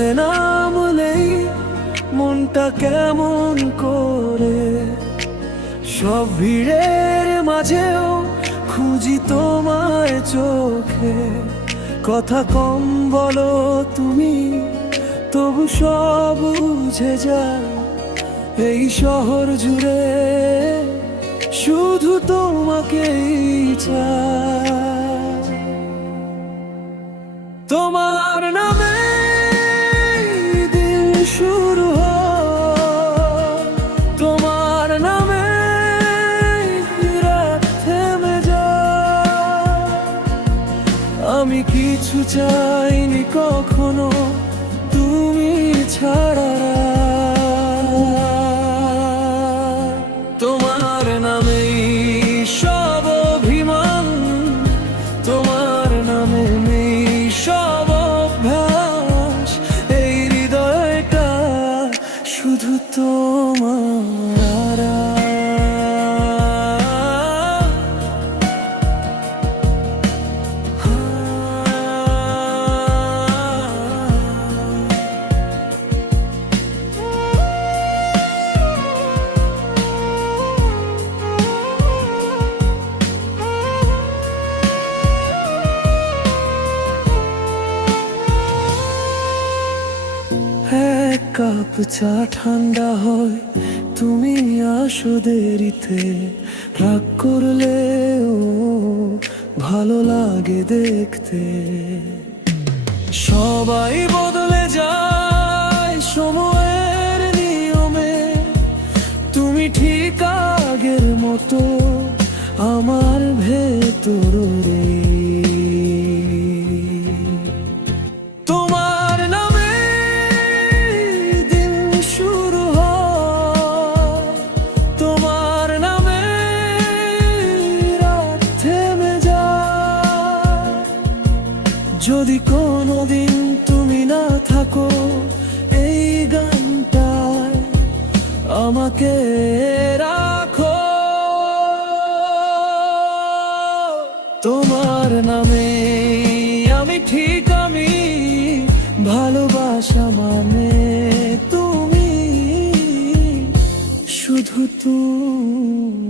চোখে নামলেই মনটা কেমন করে, সব ভিড়ের মাঝেও খুঁজি তোমায় চোখে। কথা কম বলো তুমি, তবু সব বুঝে যায় এই শহর জুড়ে, শুধু তোমাকেই চাই। তোমার নামে দিন শুরু হয়, তোমার নামে রাত থেমে যায়। আমি কিছু চাইনি কখনো তুমি ছাড়া। তোমার নামেই সব অভিমান, তোমার নামে নেই সব অভ্যাস। এই হৃদয়টা শুধু তোমার। এক কাপ চা ঠান্ডা হয় তুমি আসো দেরিতে, রাগ করলেও ভালো লাগে দেখতে। সবাই বদলে যায় সময়ের নিয়মে, তুমি ঠিক আগের মতো আমার ভেতরে। তোমার নামে দিন শুরু হয়, তোমার নামে রাত থেমে যায়। যদি কোনোদিন তুমি না থাকো এই গানটায় আমাকে রাখো। তোমার নামে আমি ঠিক আমি, ভালোবাসা মানে তুমি, শুধু তুমি।